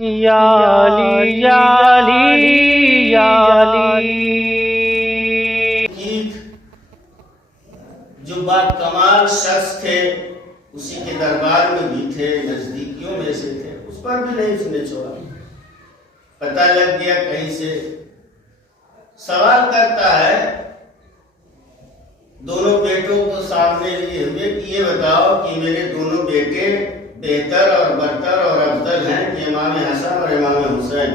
یا علی یا علی یا علی۔ جو با کمال شخص تھے اسی کے دربار میں بھی تھے، نزدیکیوں میں سے تھے، اس پر بھی نہیں اس نے چھوڑا۔ پتہ لگ گیا کہیں سے، سوال کرتا ہے دونوں بیٹوں کو سامنے لیے ہوئے کہ یہ بتاؤ کہ میرے دونوں بیٹے بہتر اور برتر اور افضل ہیں کہ امام حسن اور امام حسین؟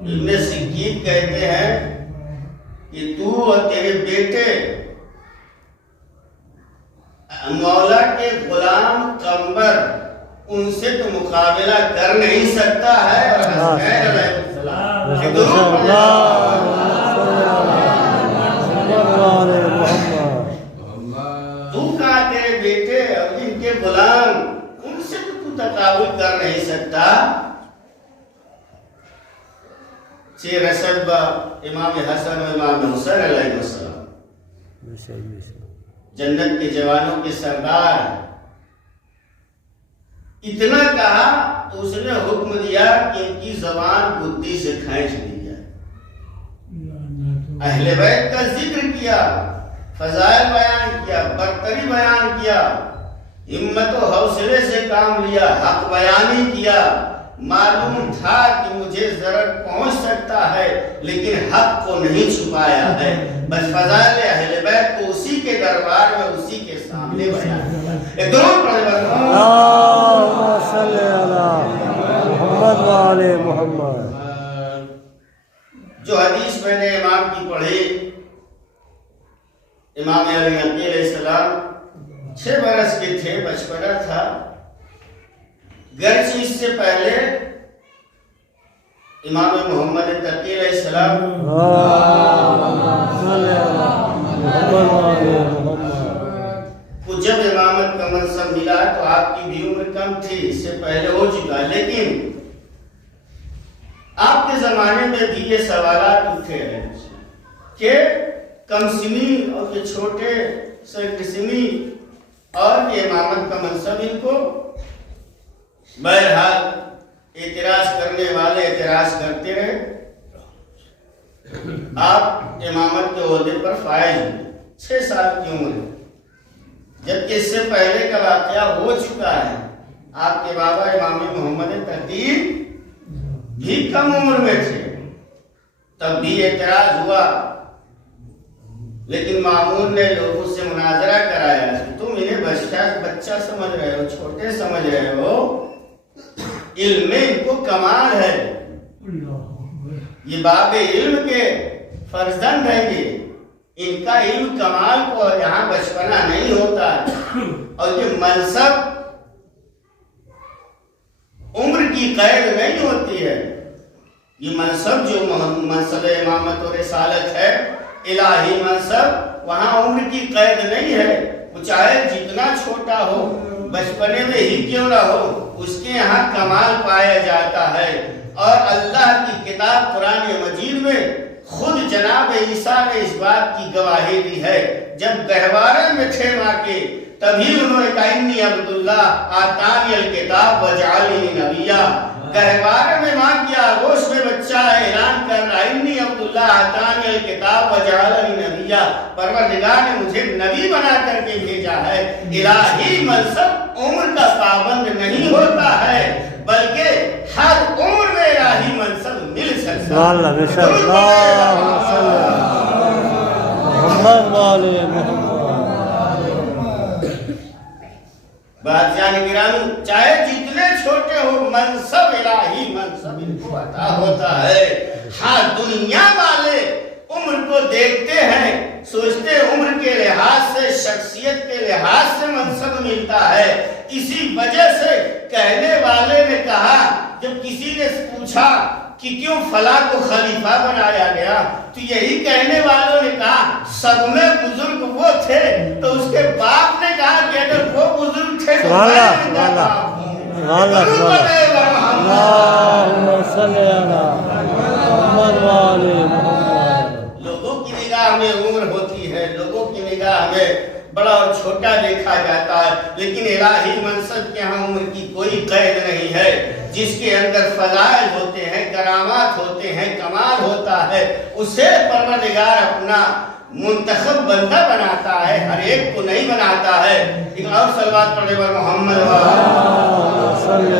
ابن سکیت کہتے ہیں کہ تو اور تیرے بیٹے مولا کے غلام قمبر ان سے تو مقابلہ کر نہیں سکتا ہے۔ اور حسین علیہ السلام تو کہا تیرے بیٹے اور ان کے غلام ان سے تو تقابل کر نہیں سکتا۔ چھ رسد با امام حسن و امام حسین علیہ السلام جنت کے جوانوں کے سردار۔ اتنا کہا تو اس نے حکم دیا کہ ان کی زبان گدی سے کھینچ لی جائے۔ اہل بیت کا ذکر کیا، فضائل بیان کیا، برتری بیان کیا، ہمت و حوصلے سے کام لیا، حق بیانی کیا۔ معلوم تھا کہ مجھے ضرر پہنچ سکتا ہے لیکن حق کو نہیں چھپایا ہے، بس فضائل اہل بیت کو اسی کے دربار میں اسی کے سامنے بیان۔ ایک درود پڑھیں اللہم صلی علی محمد و آل محمد۔ جو حدیث میں نے امام کی پڑھی، امام علی علیہ السلام 6 برس کے تھے، بچپنا تھا، گرچہ اس سے پہلے امام محمد تقی علیہ السلام کو جب امامت کا منصب ملا تو آپ کی بھی عمر کم تھی، اس سے پہلے ہو چکا، لیکن آپ کے زمانے میں بھی یہ سوالات اٹھے ہیں کہ کم سنی اور یہ چھوٹے سنی اور یہ امامت کا منصب ان کو۔ بہرحال اعتراض کرنے والے اعتراض کرتے رہے، آپ امامت کے عہدے پر فائز ہوئے 6 سال کی عمر ہے، جبکہ اس سے پہلے کا واقعہ ہو چکا ہے۔ آپ کے بابا امام محمد تقی بھی کم عمر میں تھے، تب بھی اعتراض ہوا، لیکن مامون نے لوگوں سے مناظرہ کرایا کہ تم انہیں بچہ سمجھ رہے ہو، چھوٹے سمجھ رہے ہو، علم میں ان کو کمال ہے، یہ باب علم کے فرزند ہیں، یہ ان کا علم کمال کو یہاں بچپنا نہیں ہوتا ہے، اور یہ منصب عمر کی قید نہیں ہوتی ہے۔ یہ منصب جو منصب امامت و رسالت ہے، الہی منصب، وہاں عمر کی قید نہیں ہے، وہ چاہے جتنا چھوٹا ہو، بچپنے میں ہی کیوں نہ ہو، اس کے یہاں کمال پایا جاتا ہے۔ اور اللہ کی کتاب قرآن مجید میں خود جناب عیسیٰ نے اس بات کی گواہی دی ہے، جب گہوارے میں تھے ماں کے، تبھی انہوں نے کہا انی عبداللہ آتانی الکتاب وجعلنی نبیا۔ گہوارے میں ماں کی آغوش میں بچہ اعلان کر رہا انی عبداللہ آتانی الکتاب وجعلنی نبیا، پروردگار نے مجھے نبی بنا کر کے بھیجا ہے۔ الہی منصب عمر کا پابند نہیں ہوتا ہے، بلکہ ہر عمر میں الہی منصب مل سکتا ہے۔ محمد والے محمد۔ بادشاہ گرامی، چاہے جتنے چھوٹے ہو، منصب الہی منصب ان کو عطا ہوتا ہے۔ ہاں دنیا والے عمر کو دیکھتے ہیں، سوچتے عمر کے لحاظ سے، شخصیت کے لحاظ سے منصب ملتا ہے۔ اسی وجہ سے کہنے والے نے کہا، جب کسی نے پوچھا کہ کیوں فلاں کو خلیفہ بنایا گیا، تو یہی کہنے والوں نے کہا سب میں بزرگ وہ تھے، تو اس کے باپ نے کہا کہ اگر وہ بزرگ تھے تو لوگوں کی نگاہ میں عمر ہوتی ہے، لوگوں کی نگاہ میں بڑا اور چھوٹا دیکھا جاتا ہے، لیکن الہی منصب کے ہاں عمر کی کوئی قید نہیں ہے۔ جس کے اندر فضائل ہوتے ہیں، کرامات ہوتے ہیں، کمال ہوتا ہے، اسے پروردگار اپنا منتخب بندہ بناتا ہے، ہر ایک کو نہیں بناتا ہے۔ ایک اور صلوات پڑھنے پر محمد صلی علی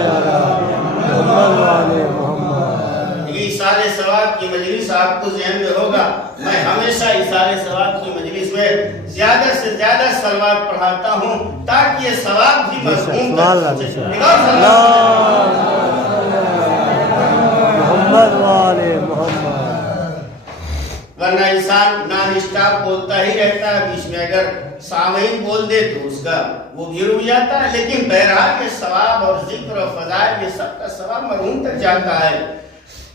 محمد۔ یہ ایصال ثواب کی مجلس آپ کو ذہن میں ہوگا، میں ہمیشہ ایصال ثواب کی مجلس میں زیادہ سے زیادہ صلوات پڑھاتا ہوں تاکہ یہ ثواب بھی مفہوم محمد والے محمد۔ ورنہ انسان نان اسٹاپ بولتا ہی رہتا ہے، بیچ میں اگر سامعین بول دے تو اس کا وہ بھی رک جاتا ہے، لیکن بہرحال یہ ثواب اور ذکر اور فضائل یہ سب کا ثواب مرحوم تک جاتا ہے۔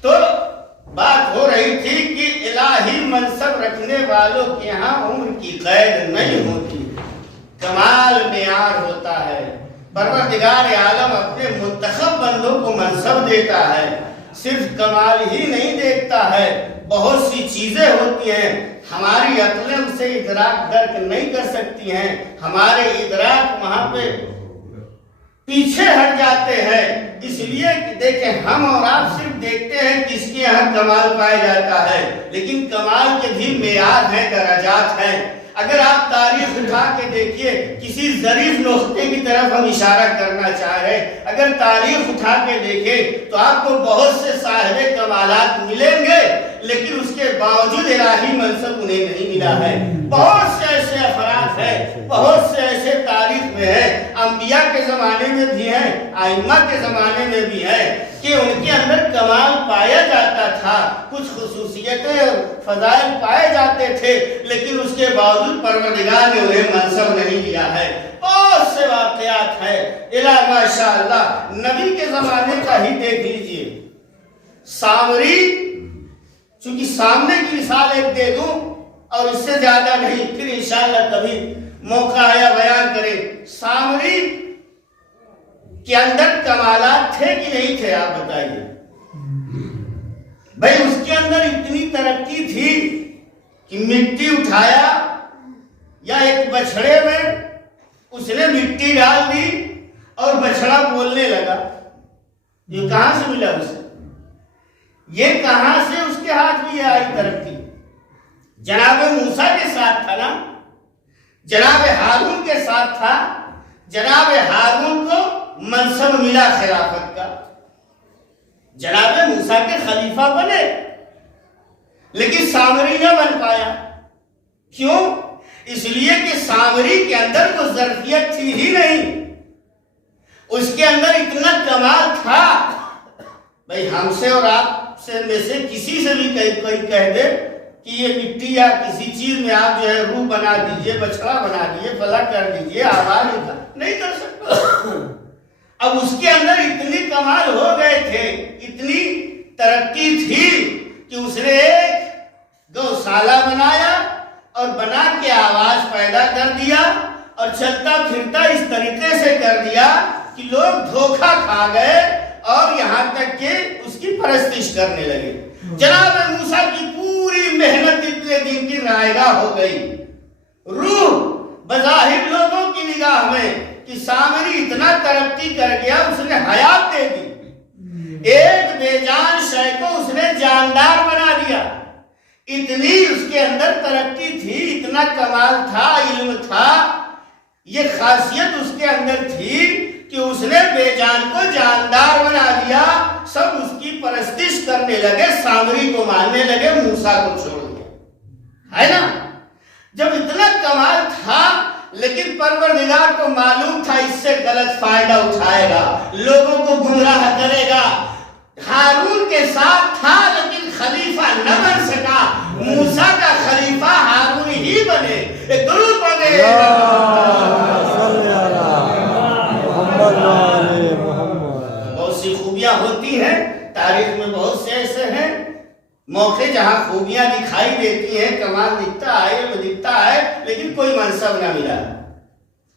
تو بات ہو رہی تھی کہ الہی منصب رکھنے والوں کے ہاں عمر کی قید نہیں ہوتی، کمال معیار ہوتا ہے۔ پروردگار عالم اپنے منتخب بندوں کو منصب دیتا ہے، صرف کمال ہی نہیں دیکھتا ہے، بہت سی چیزیں ہوتی ہیں ہماری عقلیں اسے ادراک درک نہیں کر سکتی ہیں، ہمارے ادراک وہاں پہ پیچھے ہٹ جاتے ہیں۔ اس لیے کہ دیکھیں ہم اور آپ صرف دیکھتے ہیں کہ اس کے یہاں کمال پایا جاتا ہے، لیکن کمال کے بھی معیار ہیں، درجات ہیں۔ اگر آپ تاریخ اٹھا کے دیکھیے، کسی ظریف نقطے کی طرف ہم اشارہ کرنا چاہ رہے ہیں، اگر تاریخ اٹھا کے دیکھیں تو آپ کو بہت سے صاحب کمالات ملیں گے، لیکن اس کے باوجود الہی منصب انہیں نہیں ملا ہے۔ بہت سے ایسے افراد ہیں، بہت سے ایسے تاریخ میں ہیں، انبیاء کے زمانے میں بھی ہیں، ائمہ کے زمانے میں بھی ہیں کہ ان کے اندر کمال پایا جاتا تھا، کچھ خصوصیتیں اور فضائل پائے جاتے تھے، لیکن اس کے باوجود پروردگار نے انہیں منصب نہیں دیا ہے۔ بہت سے واقعات ہیں، ماشاءاللہ نبی کے زمانے کا ہی دیکھ لیجئے۔ سامری، چونکہ سامنے کی مثال ایک دے دوں اور اس سے زیادہ نہیں، پھر انشاءاللہ کبھی موقع آیا بیان کریں۔ سامری کے اندر کمالات تھے کہ نہیں تھے، آپ بتائیے بھائی؟ اس کے اندر اتنی ترقی تھی کہ مٹی اٹھایا یا ایک بچھڑے میں اس نے مٹی ڈال دی اور بچھڑا بولنے لگا۔ یہ کہاں سے ملا اسے؟ یہ کہاں سے اس کے ہاتھ میں آئی ترقی؟ جناب موسیٰ کے ساتھ تھا نا، جناب ہارون کے ساتھ تھا، جناب ہارون کو منصب ملا خلافت کا، جناب موسیٰ کے خلیفہ بنے، لیکن سامری نہ بن پایا۔ کیوں؟ اس لیے کہ سامری کے اندر وہ ظرفیت تھی ہی نہیں، اس کے اندر اتنا کمال تھا۔ بھائی ہم سے اور آپ سے میں سے کسی سے بھی کوئی کہہ دے کہ یہ مٹی یا کسی چیز میں آپ جو ہے روح بنا دیجئے، بچڑا بنا دیجئے، فلاں کر دیجئے، آواز نہیں کر سکتا۔ اب اس کے اندر اتنی کمال ہو گئے تھے، اتنی ترقی تھی کہ اس نے ایک گوشالہ بنایا اور بنا کے آواز پیدا کر دیا اور چلتا پھرتا اس طریقے سے کر دیا کہ لوگ دھوکہ کھا گئے اور یہاں تک کہ اس کی پرستش کرنے لگے۔ جناب موسیٰ کی پوری محنت اتنے دن کی رائگاں ہو گئی، روح بظاہر لوگوں کی نگاہ میں کہ سامری اتنا ترقی کر گیا، اس نے حیات دے دی، ایک بے جان شے کو اس نے جاندار بنا دیا۔ اتنی اس کے اندر ترقی تھی، اتنا کمال تھا، علم تھا، یہ خاصیت اس کے اندر تھی کہ اس نے بے جان کو جاندار بنا دیا۔ سب اس کی پرستش کرنے لگے، سامری کو ماننے لگے، موسیٰ کو چھوڑ دیا، ہے نا؟ جب اتنا کمال تھا لیکن پروردگار کو معلوم تھا اس سے غلط فائدہ اٹھائے گا، لوگوں کو گمراہ کرے گا۔ ہارون کے ساتھ تھا لیکن خلیفہ نہ بن سکا، موسیٰ کا خلیفہ ہارون ہی بنے۔ ایک درود پڑھے بہت سی خوبیاں ہوتی ہیں تاریخ میں، بہت سے ایسے ہیں موقع جہاں خوبیاں دکھائی دیتی ہیں، کمال دکھتا ہے، علم دکھتا ہے، لیکن کوئی منصب نہ ملا،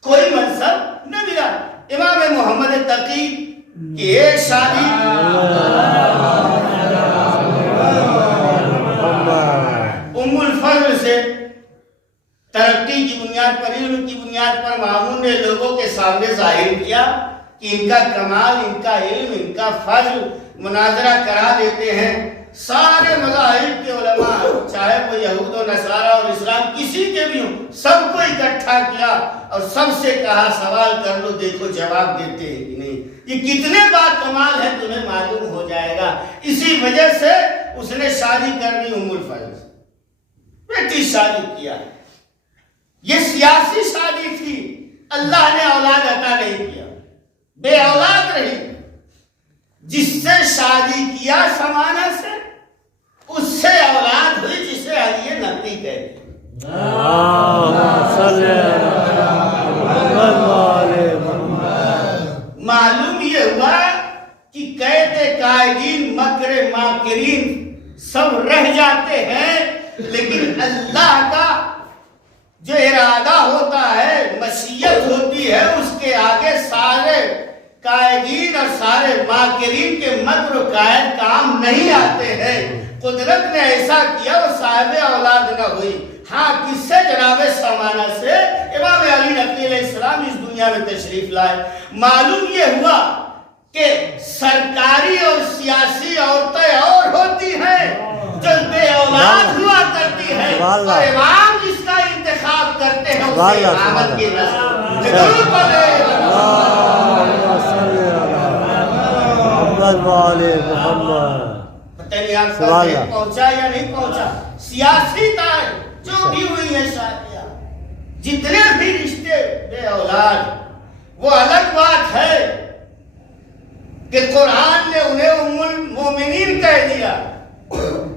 کوئی منصب نہ ملا۔ امام محمد تقی کی ایک شادی ام الفضل سے ترقی کی بنیاد پر، علم کی بنیاد پر مامون نے لوگوں کے سامنے ظاہر کیا کہ ان کا کمال، ان کا علم، ان کا فضل مناظرہ کرا دیتے ہیں۔ سارے مذاہب کے علماء، چاہے وہ یہود و نصارہ اور اسلام کسی کے بھی ہوں، سب کو اکٹھا کیا اور سب سے کہا سوال کر لو، دیکھو جواب دیتے ہیں کہ نہیں۔ یہ کتنے بات کمال ہے تمہیں معلوم ہو جائے گا۔ اسی وجہ سے اس نے شادی کر دی ام الفضل سے، بیٹی شادی کیا۔ یہ سیاسی شادی تھی، اللہ نے اولاد عطا نہیں کیا، بے اولاد رہی۔ جس سے شادی کیا سمانہ سے، اس سے اولاد ہوئی جسے علی نبی کہتے ہیں۔ معلوم یہ ہوا کہ قید قائدین، مکر ماکرین سب رہ جاتے ہیں، لیکن اللہ کا جو ارادہ ہوتا ہے، مشیت ہوتی ہے، اس کے آگے سارے قائدین اور سارے ماکرین کے مکر و قائد کام نہیں آتے ہیں۔ قدرت نے ایسا کیا، وہ صاحب اولاد نہ ہوئی۔ ہاں، کس سے؟ جناب سمانہ سے۔ امام علی نقی علیہ السلام اس دنیا میں تشریف لائے۔ معلوم یہ ہوا کہ سرکاری اور سیاسی عورتیں اور ہوتی ہیں جو بے اولاد ہوا کرتی ہیں، اور امام جس کا انتخاب کرتے ہیں اسے امامت کی نسل۔ ضرور پڑھے محمد۔ پتہ نہیں آپ کا ذہن پہنچا یا نہیں پہنچا۔ سیاسی تار جو بھی ہوئی ہے شادیاں، جتنے بھی رشتے بے اولاد، وہ الگ بات ہے کہ قرآن نے انہیں ام المومنین کہہ دیا،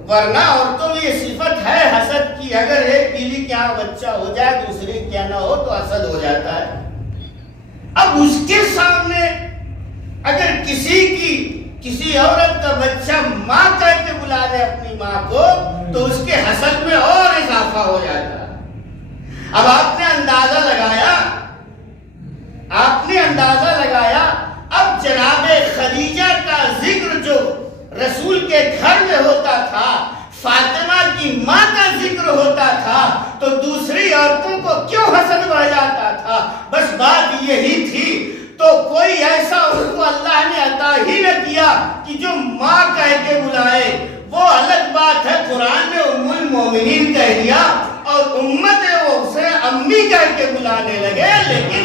ورنہ عورتوں میں یہ صفت ہے حسد کی۔ اگر ایک بیوی کے یہاں بچہ ہو جائے، دوسرے کے یہاں نہ ہو تو حسد ہو جاتا ہے۔ اب اس کے سامنے اگر کسی عورت کا بچہ ماں کہہ کے بلا دے اپنی ماں کو، تو اس کے حسد میں اور اضافہ ہو جاتا ہے۔ اب آپ نے اندازہ لگایا، اب جناب خدیجہ کا ذکر جو رسول کے گھر میں ہوتا تھا، فاطمہ کی ماں کا ذکر ہوتا تھا، تو دوسری عورتوں کو کیوں حسد بڑھ جاتا تھا؟ بس بات یہی تھی۔ تو کوئی ایسا ان کو اللہ نے عطا ہی نہ کیا کہ جو ماں کہہ کے بلائے، وہ الگ بات ہے۔ قرآن نے ام المومنین کہہ دیا اور امت ہے وہ اسے امی کہہ کے بلانے لگے، لیکن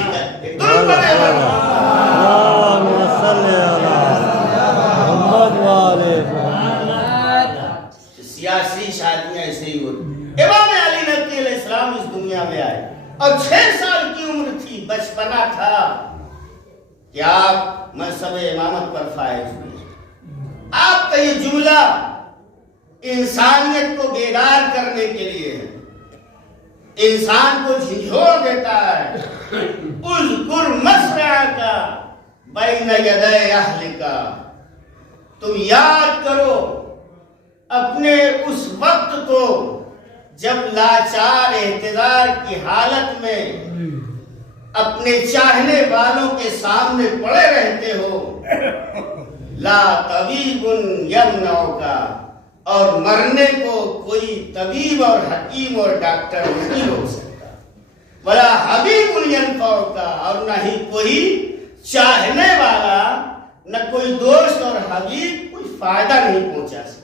سیاسی شادیاں ایسے ہی ہوتی۔ امام علی نقی علیہ السلام اس دنیا میں آئے اور 6 سال کی عمر تھی، بچپنا تھا کہ آپ منصب امامت پر فائز ہوئے۔ آپ کا یہ جملہ انسانیت کو بیدار کرنے کے لیے ہے، انسان کو جھنجھوڑ دیتا ہے۔ اذکر مصرعک بین یدی اہلک، تم یاد کرو اپنے اس وقت کو جب لاچار احتضار کی حالت میں اپنے چاہنے والوں کے سامنے پڑے رہتے ہو۔ لا طبیب یمنعک، اور مرنے کو کوئی طبیب اور حکیم اور ڈاکٹر نہیں روک سکتا۔ ولا حبیب ینفعک، اور نہ ہی کوئی چاہنے والا، نہ کوئی دوست اور حبیب کوئی فائدہ نہیں پہنچا سکتا۔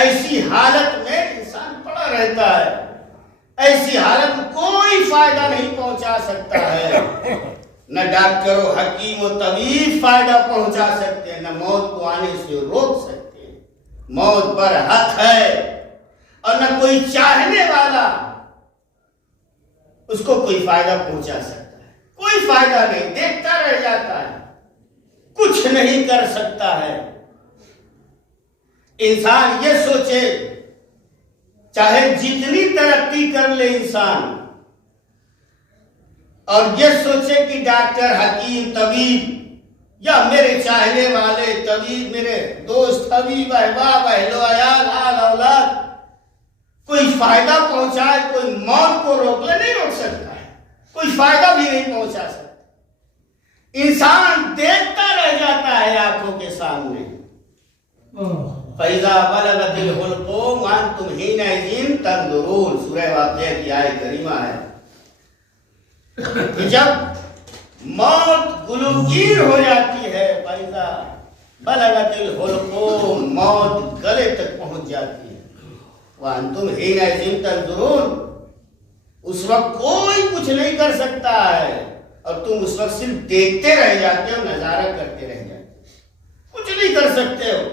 ایسی حالت میں انسان پڑا رہتا ہے، ایسی حالت میں کوئی فائدہ نہیں پہنچا سکتا ہے۔ نہ ڈاکٹر و حکیم و طبیب فائدہ پہنچا سکتے ہیں، نہ موت کو آنے سے روک سکتے ہیں۔ موت برحق ہے، اور نہ کوئی چاہنے والا اس کو کوئی فائدہ پہنچا سکتا ہے۔ کوئی فائدہ نہیں، دیکھتا رہ جاتا ہے، کچھ نہیں کر سکتا ہے۔ انسان یہ سوچے، چاہے جتنی ترقی کر لے انسان، اور یہ سوچے کہ ڈاکٹر، حکیم، طبیب یا میرے چاہنے والے طبیب، میرے دوست، حبیب، احباب، اہل و عیال، آل اولاد کوئی فائدہ پہنچائے، کوئی موت کو روک لے، نہیں روک سکتا ہے، کوئی فائدہ بھی نہیں پہنچا سکتا۔ انسان دیکھتا رہ جاتا ہے آنکھوں کے سامنے۔ فَإِذَا بَلَغَتِ الْحُلْقُومَ وَأَنْتُمْ حِينَئِذٍ تَنظُرُونَ، سورہ واقعہ کی آیت کریمہ ہے کہ جب موت گلوگیر ہو جاتی ہے، فَإِذَا بَلَغَتِ الْحُلْقُومَ موت گلے تک پہنچ جاتی ہے، وَأَنْتُمْ حِينَئِذٍ تَنظُرُونَ اس وقت کوئی کچھ نہیں کر سکتا ہے اور تم اس وقت صرف دیکھتے رہ جاتے ہو، نظارہ کرتے رہ جاتے ہو، کچھ نہیں کر سکتے ہو۔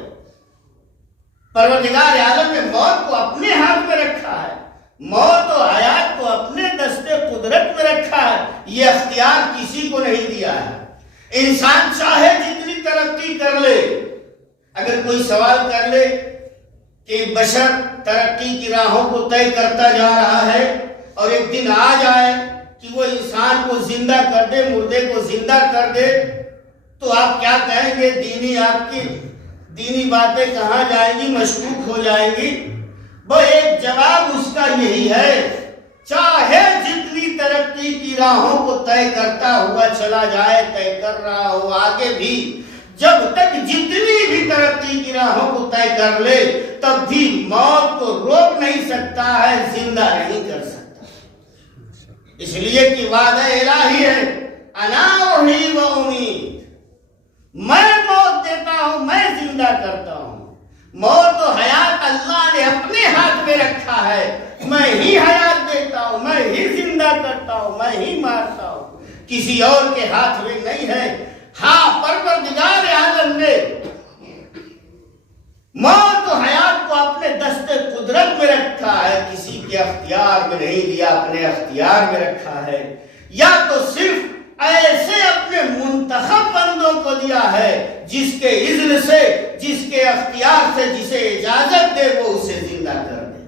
پروردگار عالم نے موت کو اپنے ہاتھ میں رکھا ہے، موت و حیات کو اپنے دستے قدرت میں رکھا ہے، یہ اختیار کسی کو نہیں دیا ہے۔ انسان چاہے جتنی ترقی کر لے، اگر کوئی سوال کر لے کہ بشر ترقی کی راہوں کو طے کرتا جا رہا ہے اور ایک دن آ جائے کہ وہ انسان کو زندہ کر دے، مردے کو زندہ کر دے، تو آپ کیا کہیں گے؟ آپ کی دینی باتیں کہاں جائیں گی؟ مشکوک ہو جائیں گی۔ وہ ایک جواب اس کا یہی ہے، چاہے جتنی ترقی کی راہوں کو طے کرتا ہوا چلا جائے، طے کر رہا ہو آگے بھی، جب تک جتنی بھی ترقی کی راہوں کو طے کر لے تب بھی موت کو روک نہیں سکتا ہے، زندہ نہیں کر سکتا۔ اس لیے کہ وعدہ الہی ہے، انا احیی و امیت، میں موت دیتا ہوں، میں زندہ کرتا ہوں۔ موت و حیات اللہ نے اپنے ہاتھ میں رکھا ہے، میں ہی حیات دیتا ہوں، میں ہی زندہ کرتا ہوں، میں ہی مارتا ہوں، کسی اور کے ہاتھ میں نہیں ہے۔ ہاں، پروردگار عالم نے موت و حیات کو اپنے دستے قدرت میں رکھا ہے، کسی کے اختیار میں نہیں دیا، اپنے اختیار میں رکھا ہے، یا تو صرف ایسے اپنے منتخب بندوں کو دیا ہے جس کے اذن سے، جس کے اختیار سے، جسے اجازت دے وہ اسے زندہ کر دے۔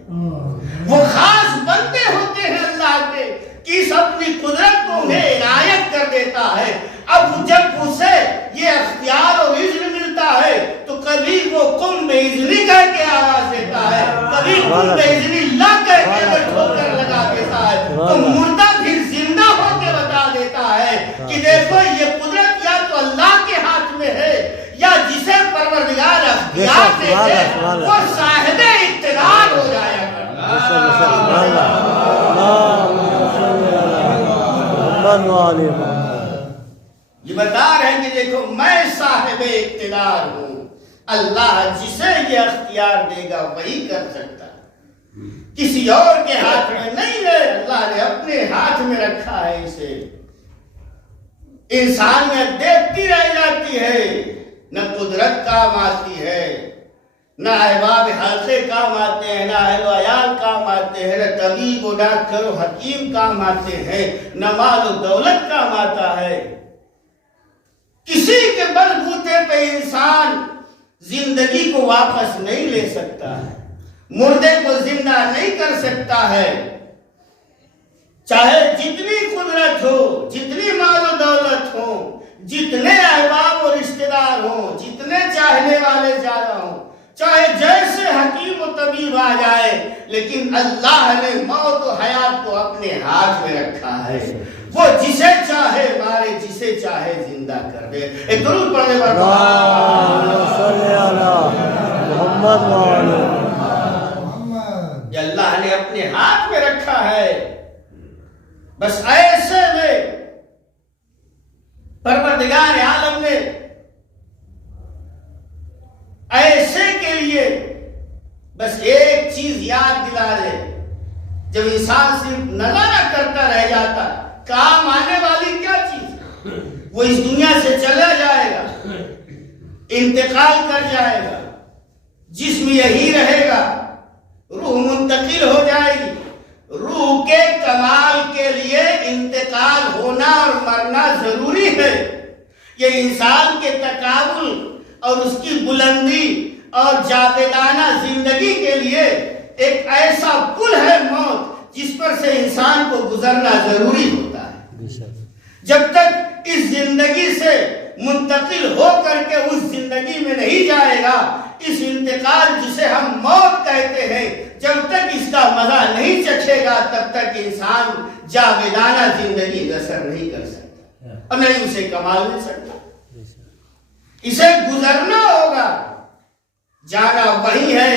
وہ خاص بندے ہوتے ہیں اللہ کے کہ اس اپنی قدرت کو انہیں عنایت کر دیتا ہے۔ اب جب اسے یہ اختیار اور اذن ملتا ہے تو کبھی وہ قم باذنی کہہ کے آواز دیتا ہے، کبھی قم باذنی اللہ کہہ کے ٹھوکر لگا دیتا ہے، تو مردہ پھر زندہ ہو کے بتا دیتا ہے کہ دیکھو یہ قدرت یا تو اللہ کے ہاتھ میں ہے، یا جسے پروردگار اختیار دیتے وہ صاحب اقتدار ہو جایا یہ بتا رہے ہیں کہ دیکھو میں صاحب اقتدار ہوں، اللہ جسے یہ اختیار دے گا وہی کر سکتا ہے، کسی اور کے ہاتھ میں نہیں ہے، اللہ نے اپنے ہاتھ میں رکھا ہے اسے۔ انسانیت دیکھتی رہ جاتی ہے، نہ قدرت کام آتی ہے، نہ احباب حلقے کام آتے ہیں، نہ اہل و عیال کام آتے ہیں، نہ طبیب و ڈاکٹر و حکیم کام آتے ہیں، نہ مال و دولت کام آتا ہے۔ کسی کے بلبوتے پہ انسان زندگی کو واپس نہیں لے سکتا ہے، مردے کو زندہ نہیں کر سکتا ہے، چاہے جتنی قدرت ہو، جتنی مال و دولت ہو، جتنے احباب و رشتہ دار ہوں، جتنے چاہنے والے زیادہ ہوں، چاہے جیسے حکیم و طبیب آ جائے، لیکن اللہ نے موت و حیات کو اپنے ہاتھ میں رکھا ہے۔ وہ جسے چاہے مارے، جسے چاہے زندہ کر دے۔ ایک درود پڑھنے والا یہ اللہ نے اپنے ہاتھ میں رکھا ہے۔ بس ایسے میں پروردگار عالم نے ایسے کے لیے بس ایک چیز یاد دلا دے، جب انسان صرف نظارہ کرتا رہ جاتا، کام آنے والی کیا چیز؟ وہ اس دنیا سے چلا جائے گا، انتقال کر جائے گا، جسم یہی رہے گا، روح منتقل ہو جائے گی۔ روح کے کمال کے لیے انتقال ہونا اور مرنا ضروری ہے۔ یہ انسان کے تکامل اور اس کی بلندی اور جاویدانہ زندگی کے لیے ایک ایسا پل ہے موت، جس پر سے انسان کو گزرنا ضروری ہوتا ہے۔ جب تک اس زندگی سے منتقل ہو کر کے اس زندگی میں نہیں جائے گا، اس انتقال جسے ہم موت کہتے ہیں، جب تک اس کا مزہ نہیں چکھے گا تب تک انسان جاویدانہ زندگی بسر نہیں کر سکتا اور نہیں اسے کمال مل سکتا۔ اسے گزرنا ہوگا، جانا وہی ہے۔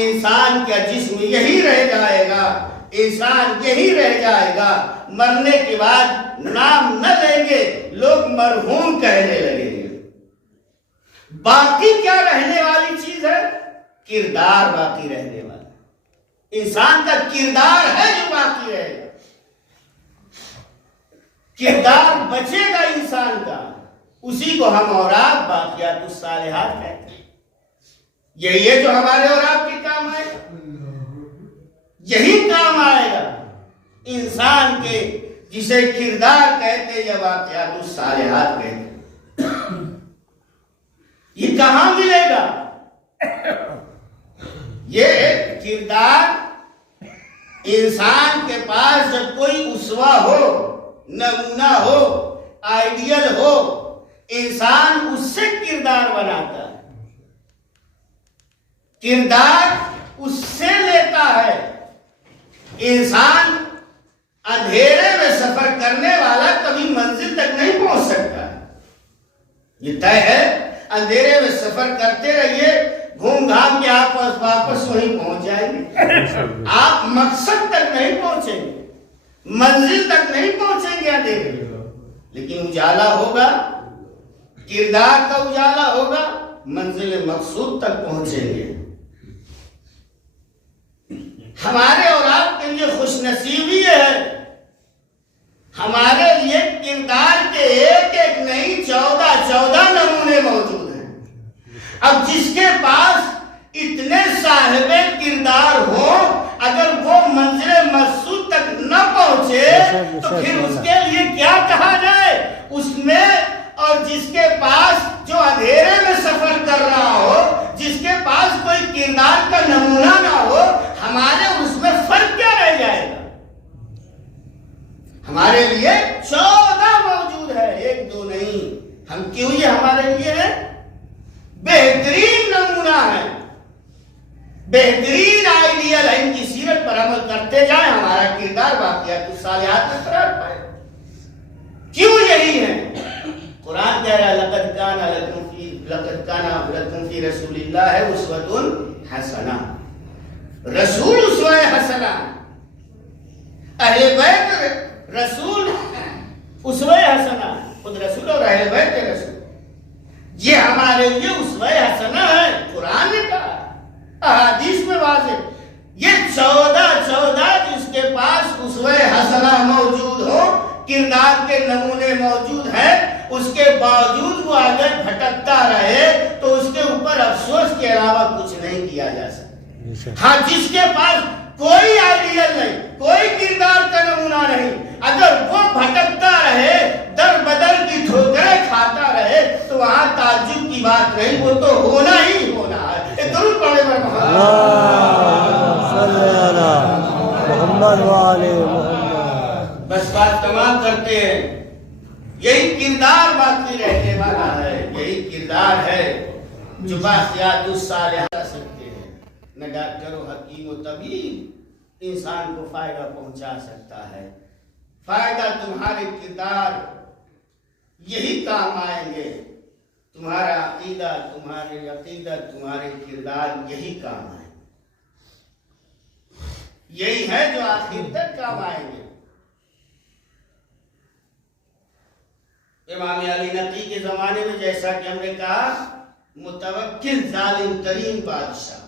انسان کا جسم یہی رہ جائے گا، انسان یہی رہ جائے گا، مرنے کے بعد نام نہ لیں گے، لوگ مرحوم کہنے لگیں گے۔ باقی کیا رہنے والی چیز ہے؟ کردار باقی رہنے والا، انسان کا کردار ہے جو باقی رہے گا، کردار بچے گا انسان کا، اسی کو ہم اور آپ باقیات الصالحات کہتے ہیں۔ یہی ہے جو ہمارے اور آپ کے کام آئے گا، یہی کام آئے گا انسان کے، جسے کردار کہتے یا باقیات الصالحات کہتے۔ یہ کہاں ملے گا؟ یہ کردار انسان کے پاس جب کوئی اسوہ ہو، نمونہ ہو، آئیڈیل ہو، انسان اس سے کردار بناتا ہے، کردار اس سے لیتا ہے۔ انسان اندھیرے میں سفر کرنے والا کبھی منزل تک نہیں پہنچ سکتا، یہ طے ہے۔ اندھیرے میں سفر کرتے رہیے، گھوم گھام کے آپ واپس وہیں پہنچ جائیں گے، آپ مقصد تک نہیں پہنچیں گے، منزل تک نہیں پہنچیں گے اندھیرے میں، لیکن اجالا ہوگا، کردار کا اجالا ہوگا، منزل مقصود تک پہنچیں گے۔ ہمارے اور آپ کے لیے خوش نصیبی ہے، ہمارے لیے کردار کے ایک ایک نہیں 14 نمونے موجود ہیں۔ اب جس کے پاس اتنے صاحب کردار ہوں، اگر وہ منزل مقصود تک نہ پہنچے تو پھر اس کے لیے کیا کہا جائے؟ اس میں اور جس کے پاس جو اندھیرے میں سفر کر رہا ہو، جس کے پاس کوئی کردار کا نمونہ نہ ہو، ہمارے اس میں فرق کیا رہ جائے گا؟ ہمارے لیے 14 موجود ہے، ایک دو نہیں۔ ہم کیوں یہ ہمارے لیے ہے؟ بہترین نمونہ ہے، بہترین آئیڈیل ہے۔ ان کی سیرت پر عمل کرتے جائیں، ہمارا کردار باقیات الصالحات میں قرار پائے۔ کیوں یہی ہے؟ قرآن کہہ رہا ہے لقد کان لکم فی رسول اللہ اسوۃ حسنہ، رسول اسوہ حسنہ، اہل بیت رسول اسوہ حسنہ، خود رسول اور اہل بیت رسول، یہ ہمارے لیے اسوہ حسنہ ہے۔ قرآن نے کہا، احادیث میں واضح، یہ 14 جس کے پاس اسوہ حسنہ موجود ہو، کردار کے نمونے موجود ہیں، اس کے باوجود وہ اگر بھٹکتا رہے تو اس کے اوپر افسوس کے علاوہ کچھ نہیں کیا جا سکتا۔ ہاں، جس کے پاس کوئی آئیڈیل نہیں، کوئی کردار کا نمونہ نہیں، اگر وہ بھٹکتا رہے، در بدر کی ٹھوکریں کھاتا رہے، تو وہاں تعجب کی بات نہیں، وہ تو ہونا ہی ہونا ہے۔ درود پڑھے محمد والے محمد۔ بس بات تمام کرتے ہیں، یہی کردار باقی رہنے والا ہے، یہی کردار ہے جو باقیات الصالحات کر سکتے ہیں۔ نہ ڈاکٹر و حکیم و طبیب انسان کو فائدہ پہنچا سکتا ہے، فائدہ تمہارے کردار یہی کام آئیں گے، تمہارا عقیدہ، تمہارے عقیدت، تمہارے کردار یہی کام آئیں گے، یہی ہے جو آخر تک کام آئیں گے۔ امام علی نقی کے زمانے میں جیسا کہ ہم نے کہا، متوکل ظالم ترین بادشاہ،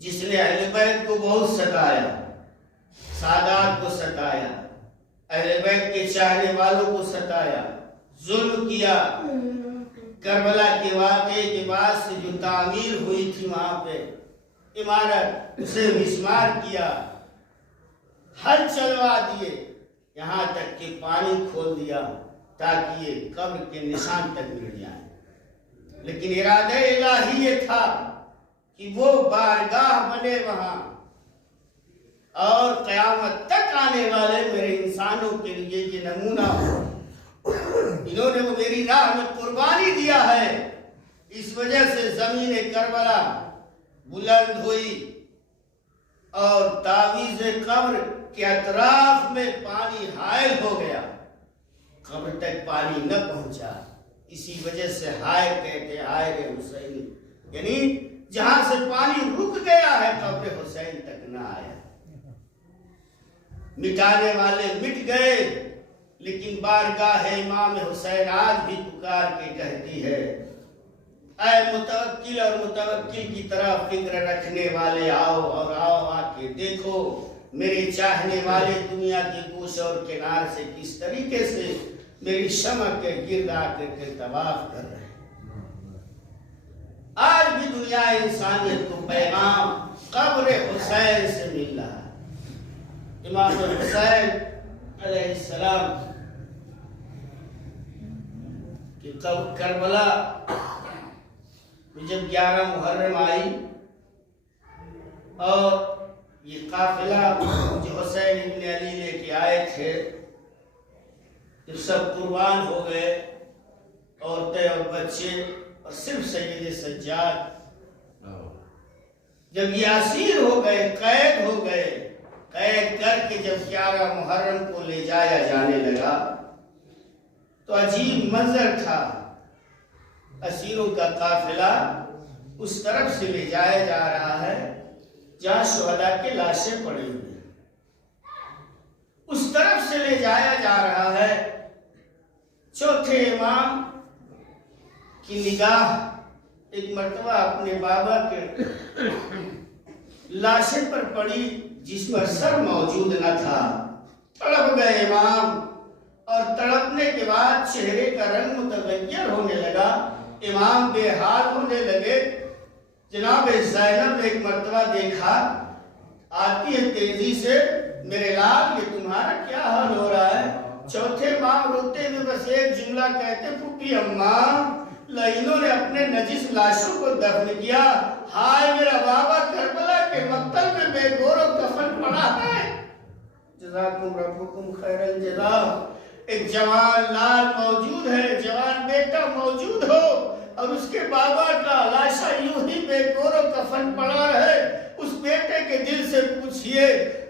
جس نے اہل بیت کو بہت ستایا، سادات کو ستایا، اہل بیت کے چاہنے والوں کو ستایا، ظلم کیا۔ کربلا کے واقعے کے بعد سے جو تعمیر ہوئی تھی وہاں پہ عمارت، اسے مسمار کیا، حل چلوا دیے، یہاں تک کہ پانی کھول دیا تاکہ یہ قبر کے نشان تک مل جائیں۔ لیکن ارادہ الہی یہ تھا کہ وہ بارگاہ بنے وہاں، اور قیامت تک آنے والے میرے انسانوں کے لیے یہ نمونہ ہو۔ انہوں نے وہ میری راہ میں قربانی دیا ہے، اس وجہ سے زمین کربلا بلند ہوئی اور تعویذ قبر کے اطراف میں پانی حائل ہو گیا، قبر تک پانی نہ پہنچا۔ اسی وجہ سے ہائے کہتے ہائے رے حسین، یعنی جہاں سے پانی رک گیا ہے قبر حسین تک نہ آیا۔ مٹانے والے مٹ گئے، لیکن بارگاہ امام حسین آج بھی پکار کے کہتی ہے، اے متوکل اور متوکل کی طرح فکر رکھنے والے آؤ، اور آؤ آ کے دیکھو میرے چاہنے والے دنیا کی گوش اور کنار سے کس طریقے سے میری شمع کے گرد آ کر کے طواف کر رہے ہیں۔ آج بھی دنیا انسانیت کو پیغام قبر حسین سے مل رہا ہے۔ امام حسین علیہ السلام کہ کربلا جب 11 محرم آئی اور یہ قافلہ جو حسین ابن علی لے کے آئے تھے، جب سب قربان ہو گئے، عورتیں اور بچے، اور صرف سید سجاد جب یہ اسیر ہو گئے، قید ہو گئے، قید کر کے جب 11 محرم کو لے جایا جانے لگا تو عجیب منظر تھا۔ اسیروں کا قافلہ اس طرف سے لے جایا جا رہا ہے جہاں شہداء کے لاشیں پڑی ہوئی ہیں، اس طرف سے لے جایا جا رہا ہے۔ چوتھے امام کی نگاہ ایک مرتبہ اپنے بابا کے لاشیں پر پڑی جس پر سر موجود نہ تھا۔ تڑپ گئے امام، اور تڑپنے کے بعد چہرے کا رنگ متغیر ہونے لگا، امام بے حال ہونے لگے۔ جناب زینب نے ایک مرتبہ دیکھا، آتی ہے تیزی سے، میرے لال یہ تمہارا کیا حال ہو رہا ہے؟ چوتھے امام روتے ہوئے بس ایک جملہ کہتے، پھوپھی اماں لعینوں نے اپنے نجس لاشوں کو دفن کیا، ہائے میرا بابا کربلا کے مقتل میں بے گور و کفن پڑا ہے۔ جزاکم ربکم خیر الجزا۔ ایک جوان لال موجود ہے، جوان بیٹا موجود ہو، اور اس کے بابا کا لاشا یوں ہی بے گور و کفن پڑا رہے، اس بیٹے کے دل سے پوچھئے۔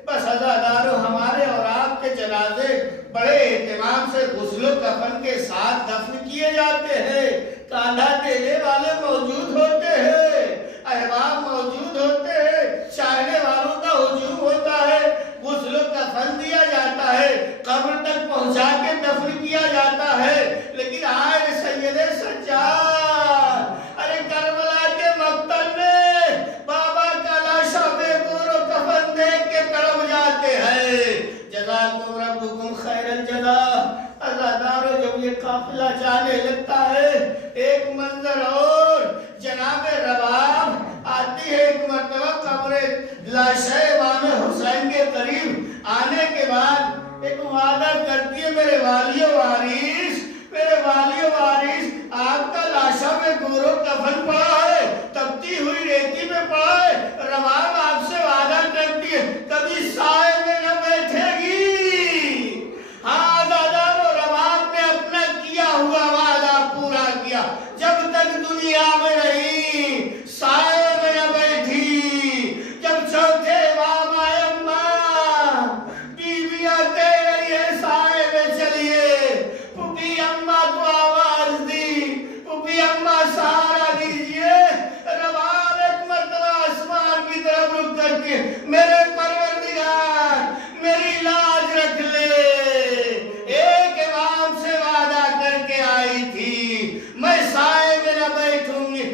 بس عزادارو، ہمارے اور آپ کے جنازے بڑے اہتمام سے غسل و کفن کے ساتھ دفن کیے جاتے ہیں، کاندھا دینے والے موجود ہوتے ہیں، احباب موجود ہوتے ہیں، چاہنے والوں کا ہجوم ہوتا ہے، غسل و کفن دیا جاتا ہے، قبر تک پہنچا کے دفن کیا جاتا ہے، لیکن آئے سید سجاد، ارے کربلا کے مقتل میں بابا کا لاشا بے گور و کفن دیکھ کے تڑپ جاتے ہیں۔ جزاکم ربکم خیر الجزا۔ عزادارو، جب یہ قافلہ جانے لگتا ہے، ایک منظر اور، جناب رباب آتی ہے ایک مرتبہ قبر لاشے امام حسین کے قریب آنے کے بعد ایک وعدہ کرتی ہے، میرے والی و وارث، میرے والی و وارث، آپ کا لاشا میں گور و کفن پڑا ہے، تپتی ہوئی ریتی میں پڑا ہے، رباب آپ سے وعدہ کرتی ہے کبھی سائے میں نہ بیٹھے گی۔ ہاں دادارو، رباب نے اپنا کیا ہوا وعدہ پورا کیا، جب تک دنیا میں رہی سائے میں نہ بیٹھی۔ جب چوتھے امام آئے، اماں بیویاں کہہ رہی ہے سائے میں چلیے، پھوپھی اماں کو آواز دی، پھوپھی اماں سہارا دیجئے۔ رباب ایک مرتبہ آسمان کی طرف رخ کر کے، میرے پروردگار میری لاج رکھ لے، ایک امام سے وعدہ کر کے آئی تھی میں سائے میں نہ بیٹھوں گی،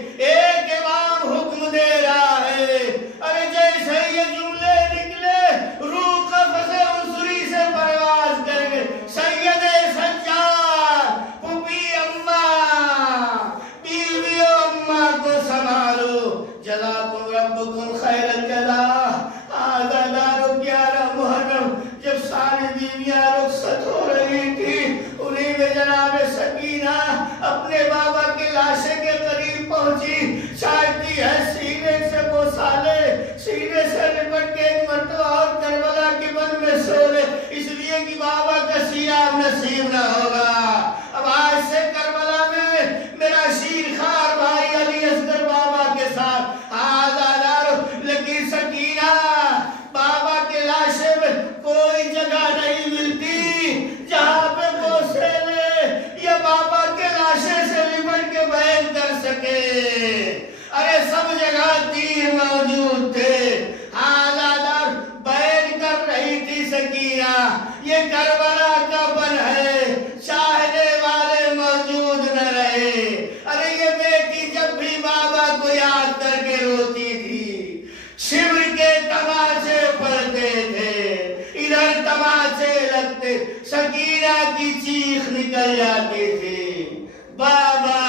سکینہ کی چیخ نکل جاتی تھی، بابا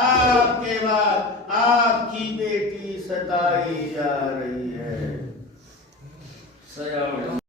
آپ کے بعد آپ کی بیٹی ستائی جا رہی ہے۔